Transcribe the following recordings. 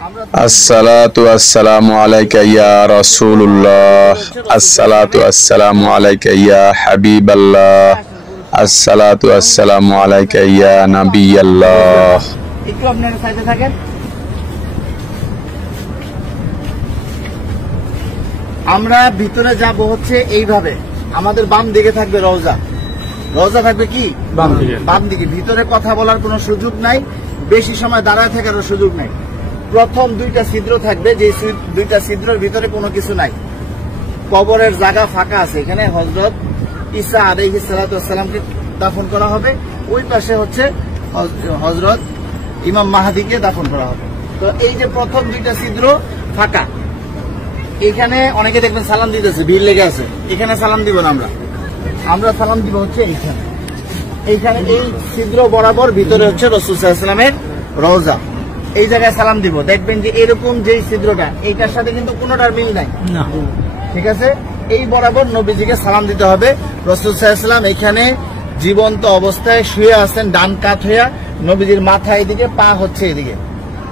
আসসালাতু আসসালামু আলাইকা ইয়া রাসূলুল্লাহ, আসসালাতু আসসালামু আলাইকা ইয়া হাবিবাল্লাহ, আসসালাতু আসসালামু আলাইকা ইয়া নাবিয়াল্লাহ। একটু আপনারা সাইডে থাকেন। আমরা ভিতরে যাব হচ্ছে এইভাবে, আমাদের বাম দিকে থাকবে রওজা। রওজা থাকবে কি বাম দিকে। ভিতরে কথা বলার কোনো সুযোগ নাই, বেশি সময় দাঁড়ায় থাকার সুযোগ নাই। প্রথম দুইটা ছিদ্র থাকবে, যে দুইটা ছিদ্রের ভিতরে কোনো কিছু নাই। কবরের জায়গা ফাঁকা আছে, এখানে হযরত ঈসা আলাইহিস সালাতু ওয়াস সালামকে দাফন করা হবে। ওই পাশে হচ্ছে হযরত ইমাম মাহদিকে দাফন করা হবে। তো এই যে প্রথম দুইটা ছিদ্র ফাঁকা, এখানে অনেকে দেখবেন সালাম দিতেছে, ভিড় লেগে আছে। এখানে সালাম দিব না, আমরা সালাম দিব হচ্ছে এইখানে। এইখানে এই ছিদ্র বরাবর ভিতরে হচ্ছে রাসূল সাল্লাল্লাহু আলাইহি ওয়াসাল্লামের রওজা। এই জায়গায় সালাম দিব। দেখবেন যে এরকম যেই ছিদ্রটা, এইটার সাথে কিন্তু কোনোটার মিল নাই, ঠিক আছে? এই বরাবর নবীজিকে সালাম দিতে হবে। রাসূল সাল্লাল্লাহু আলাইহি ওয়াসাল্লাম এখানে জীবন্ত অবস্থায় শুয়ে আছেন, ডান কাত হইয়া। নবীজির মাথা এদিকে, পা হচ্ছে এদিকে,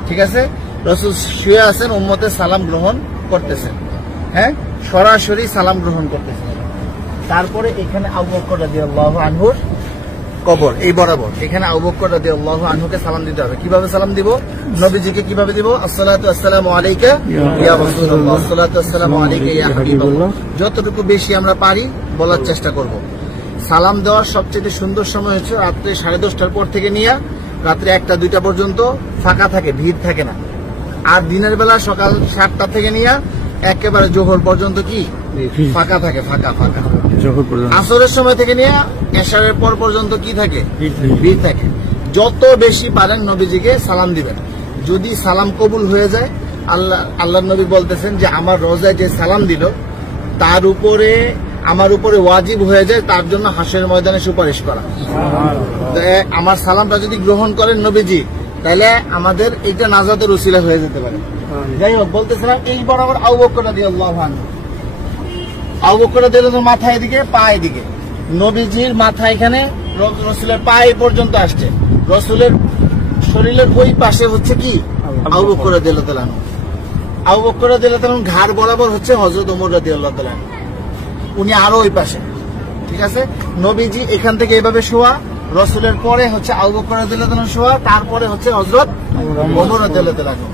ঠিক আছে? রাসূল শুয়ে আছেন, উম্মতের সালাম গ্রহণ করতেছেন, হ্যাঁ, সরাসরি সালাম গ্রহণ করতেছেন। তারপরে এখানে আবু বকর রাদিয়াল্লাহু আনহুর কবর, এই বরাবর এখানে আবু বকর রাদিয়াল্লাহু আনহুকে সালাম দিতে হবে। কিভাবে সালাম দিব? নবীজিকে কিভাবে দিব? আসসালাতু আসসালামু আলাইকা ইয়া রাসূলুল্লাহ, আসসালাতু আসসালামু আলাইকা ইয়া হাবিবাল্লাহ। যতটুকু বেশি আমরা পারি বলার চেষ্টা করব। সালাম দেওয়ার সবচেয়ে সুন্দর সময় হচ্ছে রাত্রে 10:30টার পর থেকে নিয়ে রাত্রে 1টা-2টা পর্যন্ত ফাঁকা থাকে, ভিড় থাকে না। আর দিনের বেলা সকাল 7টা থেকে নিয়ে একেবারে জোহর পর্যন্ত কি ফাঁকা থাকে, ফাঁকা। আসরের সময় থেকে নিয়ে এশারের পর পর্যন্ত কি থাকে? ভিড় থাকে। যত বেশি পারেন নবীজিকে সালাম দিবেন। যদি সালাম কবুল হয়ে যায়, আল্লাহ নবী বলতেছেন যে আমার রোজায় যে সালাম দিল তার উপরে, আমার উপরে ওয়াজিব হয়ে যায় তার জন্য হাসরের ময়দানে সুপারিশ করা। আমার সালামটা যদি গ্রহণ করেন নবীজি, তাহলে আমাদের এইটা নাজাতের উসিলা হয়ে যেতে পারে। যাই হোক, বলতেছিলাম এই বরাবর আবু বকর রাদিয়াল্লাহু আনহু, আবু বকর রাদিয়াল্লাহু আনহু মাথা এদিকে, পা এদিকে। নবীজির মাথা এখানে, রাসূলের পা এই পর্যন্ত আসছে। রাসূলের শরীরের ওই পাশে হচ্ছে কি আবু বকর রাদিয়াল্লাহু আনহু। আবু বকর রাদিয়াল্লাহু আনহু ঘাড় বরাবর হচ্ছে হযরত ওমর রাদিয়াল্লাহু আনহু, উনি আরো ওই পাশে, ঠিক আছে? নবীজি এখান থেকে এইভাবে শোয়া, রাসূলের পরে হচ্ছে আবু বকর রাদিয়াল্লাহু আনহু শোয়া, তারপরে হচ্ছে হযরত ওমর রাদিয়াল্লাহু আনহু।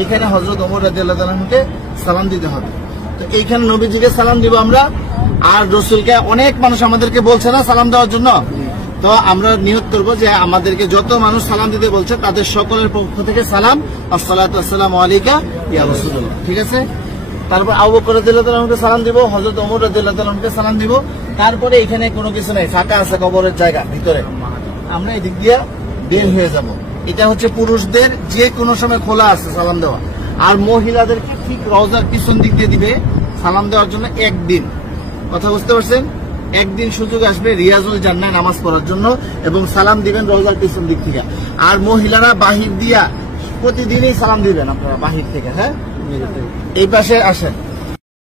এইখানে হযরত ওমর রাদিয়াল্লাহু আনহুকে সালাম দিতে হবে। তো এইখানে নবীজিকে সালাম দিব আমরা। আর রাসূলকে অনেক মানুষ আমাদেরকে বলছে না সালাম দেওয়ার জন্য, তো আমরা নিয়ত করবো যে আমাদেরকে যত মানুষ সালাম দিতে বলছে তাদের সকলের পক্ষ থেকে সালাম, আসসালাতু আসসালামু আলাইকা ইয়া রাসূলুল্লাহ, ঠিক আছে? তারপর আবু বকর রাদিয়াল্লাহু আনহুকে সালাম দিব, হযরত ওমর রাদিয়াল্লাহু আনহুকে সালাম দিব। তারপরে এখানে কোনো কিছু নাই, ফাঁকা আছে কবরের জায়গা ভিতরে। আমরা এদিক দিয়ে বের হয়ে যাব। এটা হচ্ছে পুরুষদের যে কোনো সময় খোলা আছে সালাম দেওয়া। আর মহিলাদেরকে ঠিক রওজার পিছন দিক দিয়ে দিবে সালাম দেওয়ার জন্য একদিন। কথা বুঝতে পারছেন? একদিন সুযোগ আসবে রিয়াজুল জান্নাহ নামাজ পড়ার জন্য, এবং সালাম দিবেন রওজার পিছন দিক থেকে। আর মহিলারা বাহির দিয়া প্রতিদিনই সালাম দিবেন আপনারা বাহির থেকে, হ্যাঁ? এই পাশে আসেন।